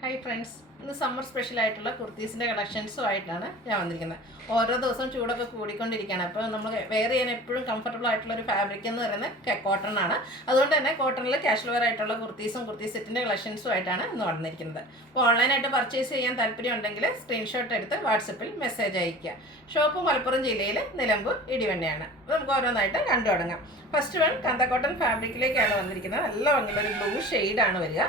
Hi friends, ഇന്ന് summer സ്പെഷ്യലായിട്ടുള്ള കുർത്തീസിൻ്റെ കളക്ഷൻസുമായിട്ടാണ് ഞാൻ വന്നിരിക്കുന്നത്. ഓരോ ദിവസവും ചൂടൊക്കെ കൂടിക്കൊണ്ടിരിക്കുകയാണ്. അപ്പോൾ നമ്മൾ വെയർ ചെയ്യാൻ എപ്പോഴും കംഫർട്ടബിൾ ആയിട്ടുള്ള ഒരു ഫാബ്രിക് എന്ന് പറയുന്നത് കോട്ടൺ ആണ്. അതുകൊണ്ട് തന്നെ കോട്ടണിൽ കാഷ്വൽ വെയർ ആയിട്ടുള്ള കുർത്തി സെറ്റിൻ്റെ കളക്ഷൻസുമായിട്ടാണ് ഇന്ന് വന്നിരിക്കുന്നത്. അപ്പോൾ ഓൺലൈനായിട്ട് പർച്ചേസ് ചെയ്യാൻ താല്പര്യം ഉണ്ടെങ്കിൽ സ്ക്രീൻഷോട്ട് എടുത്ത് വാട്സപ്പിൽ മെസ്സേജ് അയയ്ക്കുക. ഷോപ്പ് മലപ്പുറം ജില്ലയിൽ നിലമ്പൂർ ഇടിവണ്ണയാണ്. അപ്പോൾ നമുക്ക് ഓരോന്നായിട്ട് കണ്ടു തുടങ്ങാം. ഫസ്റ്റ് വൺ കാന്ത കോട്ടൺ ഫാബ്രിക്കിലേക്കാണ് വന്നിരിക്കുന്നത്. നല്ല ഭംഗിയുള്ളൊരു ബ്ലൂ ഷെയ്ഡാണ് വരിക.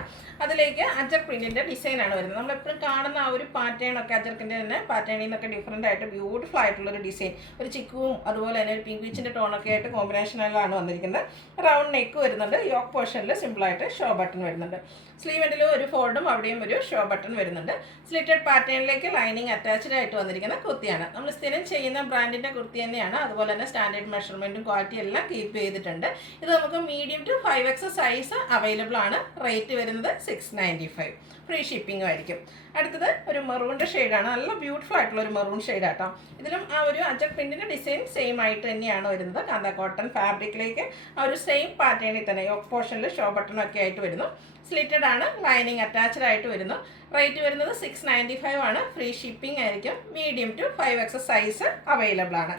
അതിലേക്ക് അജർ പ്രിന്റിൻ്റെ ഡിസൈനാണ് വരുന്നത്. നമ്മളെപ്പോഴും കാണുന്ന ആ ഒരു പാറ്റേണൊക്കെ അജർക്കിൻ്റെ തന്നെ പാറ്റേണിൽ നിന്നൊക്കെ ഡിഫറെൻ്റ് ആയിട്ട് ബ്യൂട്ടിഫുൾ ആയിട്ടുള്ളൊരു ഡിസൈൻ, ഒരു ചിക്കുവും അതുപോലെ തന്നെ ഒരു പിങ്ക് വിച്ചിൻ്റെ ടോണൊക്കെ ആയിട്ട് കോമ്പിനേഷനിലാണ് വന്നിരിക്കുന്നത്. റൗണ്ട് നെക്ക് വരുന്നുണ്ട്. യോക്ക് പോർഷനിൽ സിമ്പിളായിട്ട് ഷോ ബട്ടൺ വരുന്നുണ്ട്. സ്ലീവ് എൻഡിൽ ഒരു ഫോൾഡും അവിടെയും ഒരു ഷോ ബട്ടൺ വരുന്നുണ്ട്. സ്ലിറ്റഡ് പാറ്റേണിലേക്ക് ലൈനിങ് അറ്റാച്ച്ഡ് ആയിട്ട് വന്നിരിക്കുന്ന കുർത്തിയാണ്. നമ്മൾ സ്ഥിരം ചെയ്യുന്ന ബ്രാൻഡിൻ്റെ കുർത്തി തന്നെയാണ്. അതുപോലെ തന്നെ സ്റ്റാൻഡേർഡ് മെഷർമെൻറ്റും ക്വാളിറ്റി എല്ലാം കീപ്പ് ചെയ്തിട്ടുണ്ട്. ഇത് നമുക്ക് medium to 5X size available ആണ്. റേറ്റ് വരുന്നത് 695. ഫ്രീ ഷിപ്പിംഗും ആയിരിക്കും. അടുത്തത് ഒരു മെറൂണിൻ്റെ ഷെയ്ഡാണ്. നല്ല ബ്യൂട്ടിഫുൾ ആയിട്ടുള്ള ഒരു മെറൂൺ ഷെയ്ഡാട്ടോ. ഇതിലും ആ ഒരു അജർ പ്രിന്റിൻ്റെ ഡിസൈൻ സെയിം ആയിട്ട് തന്നെയാണ് വരുന്നത്. കാന്ത കോട്ടൺ ഫാബ്രിക്കിലേക്ക് ആ ഒരു സെയിം പാറ്റേണിൽ തന്നെ യോക്ക് പോർഷനിൽ ഷോ ബട്ടണൊക്കെ ആയിട്ട് വരുന്നു. സ്ലിറ്റഡ് ആണ്. ലൈനിങ് അറ്റാച്ച്ഡ് ആയിട്ട് വരുന്നു. റേറ്റ് വരുന്നത് 695 ആണ്. ഫ്രീ ഷിപ്പിംഗ് ആയിരിക്കും. Medium to 5X size available ആണ്.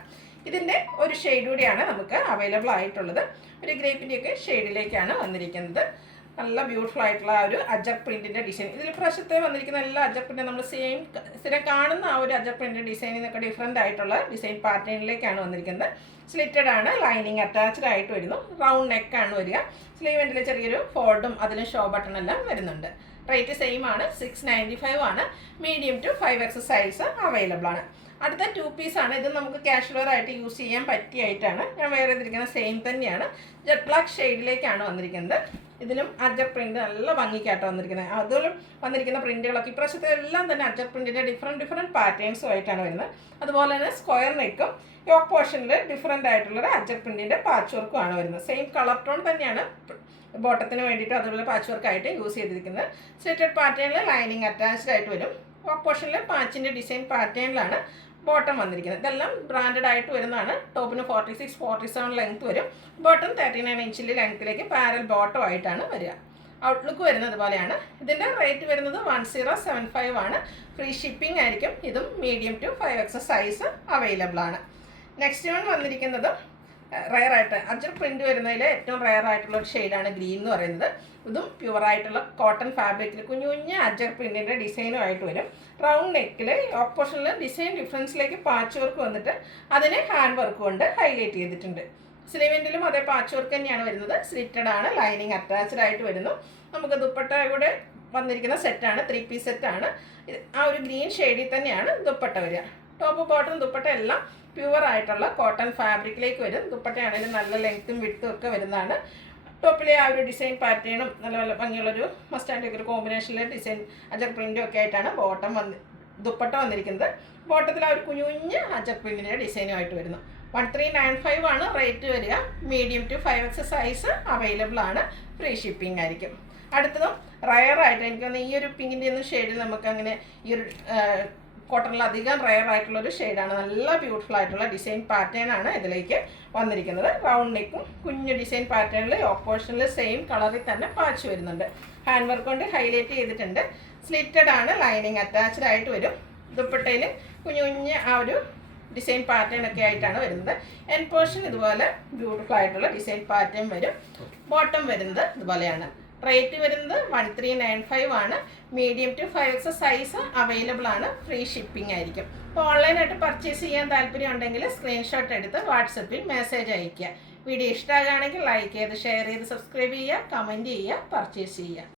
ഇതിൻ്റെ ഒരു ഷെയ്ഡ് കൂടിയാണ് നമുക്ക് അവൈലബിൾ ആയിട്ടുള്ളത്. ഒരു ഗ്രേപ്പിൻ്റെയൊക്കെ ഷെയ്ഡിലേക്കാണ് വന്നിരിക്കുന്നത്. നല്ല ബ്യൂട്ടിഫുൾ ആയിട്ടുള്ള ആ ഒരു അജർ പ്രിന്റിൻ്റെ ഡിസൈൻ. ഇതിൽ പ്രാവശ്യത്തെ വന്നിരിക്കുന്ന എല്ലാ അജർ പ്രിന്റ് നമ്മൾ സ്ഥിരം കാണുന്ന ആ ഒരു അജർ പ്രിന്റ് ഡിസൈനിൽ നിന്നൊക്കെ ഡിഫറെൻ്റ് ആയിട്ടുള്ള ഡിസൈൻ പാറ്റേണിലേക്കാണ് വന്നിരിക്കുന്നത്. സ്ലിറ്റഡ് ആണ്. ലൈനിങ് അറ്റാച്ച്ഡ് ആയിട്ട് വരുന്നു. റൗണ്ട് നെക്കാണ് വരിക. സ്ലീവ് എൻഡിൽ ചെറിയൊരു ഫോൾഡും അതിലും ഷോ ബട്ടൺ എല്ലാം വരുന്നുണ്ട്. റേറ്റ് സെയിം ആണ്. 695 ആണ്. Medium to 5X size available ആണ്. അടുത്ത 2 പീസാണ്. ഇത് നമുക്ക് കാഷ്വൽ വെയർ ആയിട്ട് യൂസ് ചെയ്യാൻ പറ്റിയായിട്ടാണ് ഞാൻ വെയർ ചെയ്തിരിക്കുന്നത്. സെയിം തന്നെയാണ്. ജെറ്റ് ബ്ലാക്ക് ഷെയ്ഡിലേക്കാണ് വന്നിരിക്കുന്നത്. ഇതിലും അജർ പ്രിന്റ് നല്ല ഭംഗിക്കാട്ടോ വന്നിരിക്കുന്നത്. അതിലും വന്നിരിക്കുന്ന പ്രിന്റുകളൊക്കെ ഇപ്രാവശ്യത്തെ എല്ലാം തന്നെ അജർ പ്രിന്റിൻ്റെ ഡിഫറെൻറ്റ് പാറ്റേൺസും ആയിട്ടാണ് വരുന്നത്. അതുപോലെ തന്നെ സ്ക്വയർ നെക്കും യോക്ക് പോർഷനിൽ ഡിഫറെൻ്റ് ആയിട്ടുള്ളൊരു അജർ പ്രിന്റിൻ്റെ പാച്ച് വർക്കും ആണ് വരുന്നത്. സെയിം കളർ ടോൺ തന്നെയാണ് ബോട്ടത്തിന് വേണ്ടിയിട്ട് അതുപോലെ പാച്ച് വർക്കായിട്ട് യൂസ് ചെയ്തിരിക്കുന്നത്. സ്ലിറ്റഡ് പാറ്റേണിൽ ലൈനിങ് അറ്റാച്ച്ഡ് ആയിട്ട് വരും. യോക്ക് പോർഷനിൽ പാച്ചിൻ്റെ ഡിസൈൻ പാറ്റേണിലാണ് ബോട്ടം വന്നിരിക്കുന്നത്. ഇതെല്ലാം ബ്രാൻഡഡ് ആയിട്ട് വരുന്നതാണ്. ടോപ്പിന് 46-47 ലെങ്ത് വരും. ബോട്ടം 39 ഇഞ്ചിൽ ലെങ്ത്തിലേക്ക് പാരൽ ബോട്ടം ആയിട്ടാണ് വരിക. ഔട്ട്ലുക്ക് വരുന്നത് പോലെയാണ്. ഇതിൻ്റെ റേറ്റ് വരുന്നത് 1075 ആണ്. ഫ്രീ ഷിപ്പിംഗ് ആയിരിക്കും. ഇതും medium to 5X size available ആണ്. നെക്സ്റ്റ് വൺ വന്നിരിക്കുന്നത് റയർ ആയിട്ട് അജർ പ്രിന്റ് വരുന്നതിൽ ഏറ്റവും റയർ ആയിട്ടുള്ള ഒരു ഷെയ്ഡാണ് ഗ്രീൻ എന്ന് പറയുന്നത്. ഇതും പ്യുവറായിട്ടുള്ള കോട്ടൺ ഫാബ്രിക്കിൽ കുഞ്ഞു കുഞ്ഞ് അജർ പ്രിന്റിൻ്റെ ഡിസൈനും ആയിട്ട് വരും. റൗണ്ട് നെക്കിൽ യോക്ക് പോർഷനിൽ ഡിസൈൻ ഡിഫറൻസിലേക്ക് പാച്ച് വർക്ക് വന്നിട്ട് അതിനെ ഹാൻഡ് വർക്ക് കൊണ്ട് ഹൈലൈറ്റ് ചെയ്തിട്ടുണ്ട്. സ്ലീവിൻ്റിലും അതേ പാച്ച് വർക്ക് തന്നെയാണ് വരുന്നത്. സ്ലിറ്റഡ് ആണ്. ലൈനിങ് അറ്റാച്ച്ഡ് ആയിട്ട് വരുന്നു. നമുക്ക് ദുപ്പട്ട കൂടെ വന്നിരിക്കുന്ന സെറ്റാണ്. 3 പീസ് സെറ്റാണ്. ആ ഒരു ഗ്രീൻ ഷെയ്ഡിൽ തന്നെയാണ് ദുപ്പട്ട വരിക. ടോപ്പ് ബോട്ടം ദുപ്പട്ട എല്ലാം പ്യുവർ ആയിട്ടുള്ള കോട്ടൺ ഫാബ്രിക്കിലേക്ക് വരും. ദുപ്പട്ടയാണെങ്കിലും നല്ല ലെങ്ത്തും വിഡ്ത്തും ഒക്കെ വരുന്നതാണ്. ടോപ്പിലെ ആ ഒരു ഡിസൈൻ പാറ്റേണും നല്ല ഭംഗിയുള്ളൊരു മസ്റ്റാൻഡ് ഒക്കെ ഒരു കോമ്പിനേഷനിലെ ഡിസൈൻ അജർ പ്രിൻറ്റും ഒക്കെ ആയിട്ടാണ് ദുപ്പട്ട വന്നിരിക്കുന്നത്. ബോട്ടത്തിൽ ആ ഒരു കുഞ്ഞു കുഞ്ഞ് അജർ പ്രിൻറ്റിൻ്റെ ഡിസൈനുമായിട്ട് വരുന്നു. 1395 ആണ് റേറ്റ് വരിക. Medium to 5X size available ആണ്. ഫ്രീ ഷിപ്പിംഗ് ആയിരിക്കും. അടുത്തതും റയറായിട്ട് എനിക്ക് തോന്നുന്നു ഈ ഒരു പിങ്കിൻ്റെ ഒന്നും ഷെയ്ഡിൽ നമുക്കങ്ങനെ ഈ ഒരു കോട്ടണിൽ അധികം റയർ ആയിട്ടുള്ളൊരു ഷെയ്ഡാണ്. നല്ല ബ്യൂട്ടിഫുൾ ആയിട്ടുള്ള ഡിസൈൻ പാറ്റേൺ ആണ് ഇതിലേക്ക് വന്നിരിക്കുന്നത്. റൗണ്ട് നെക്കും കുഞ്ഞു ഡിസൈൻ പാറ്റേണിൽ യോക്ക് പോർഷനിൽ സെയിം കളറിൽ തന്നെ പാച്ച് വരുന്നുണ്ട്. ഹാൻഡ് വർക്ക് കൊണ്ട് ഹൈലൈറ്റ് ചെയ്തിട്ടുണ്ട്. സ്ലിറ്റഡ് ആണ്. ലൈനിങ് അറ്റാച്ച്ഡ് ആയിട്ട് വരും. ദുപ്പട്ടയിൽ കുഞ്ഞു കുഞ്ഞ് ആ ഒരു ഡിസൈൻ പാറ്റേൺ ഒക്കെ ആയിട്ടാണ് വരുന്നത്. എൻ പോർഷൻ ഇതുപോലെ ബ്യൂട്ടിഫുൾ ആയിട്ടുള്ള ഡിസൈൻ പാറ്റേൺ വരും. ബോട്ടം വരുന്നത് ഇതുപോലെയാണ്. റേറ്റ് വരുന്നത് 1395 ആണ്. Medium to 5X size available ആണ്. ഫ്രീ ഷിപ്പിംഗ് ആയിരിക്കും. അപ്പോൾ ഓൺലൈനായിട്ട് പർച്ചേസ് ചെയ്യാൻ താല്പര്യം ഉണ്ടെങ്കിൽ സ്ക്രീൻഷോട്ട് എടുത്ത് വാട്സപ്പിൽ മെസ്സേജ് അയയ്ക്കുക. വീഡിയോ ഇഷ്ടമാകുകയാണെങ്കിൽ ലൈക്ക് ചെയ്ത് ഷെയർ ചെയ്ത് സബ്സ്ക്രൈബ് ചെയ്യുക, കമൻറ്റ് ചെയ്യുക, പർച്ചേസ് ചെയ്യുക.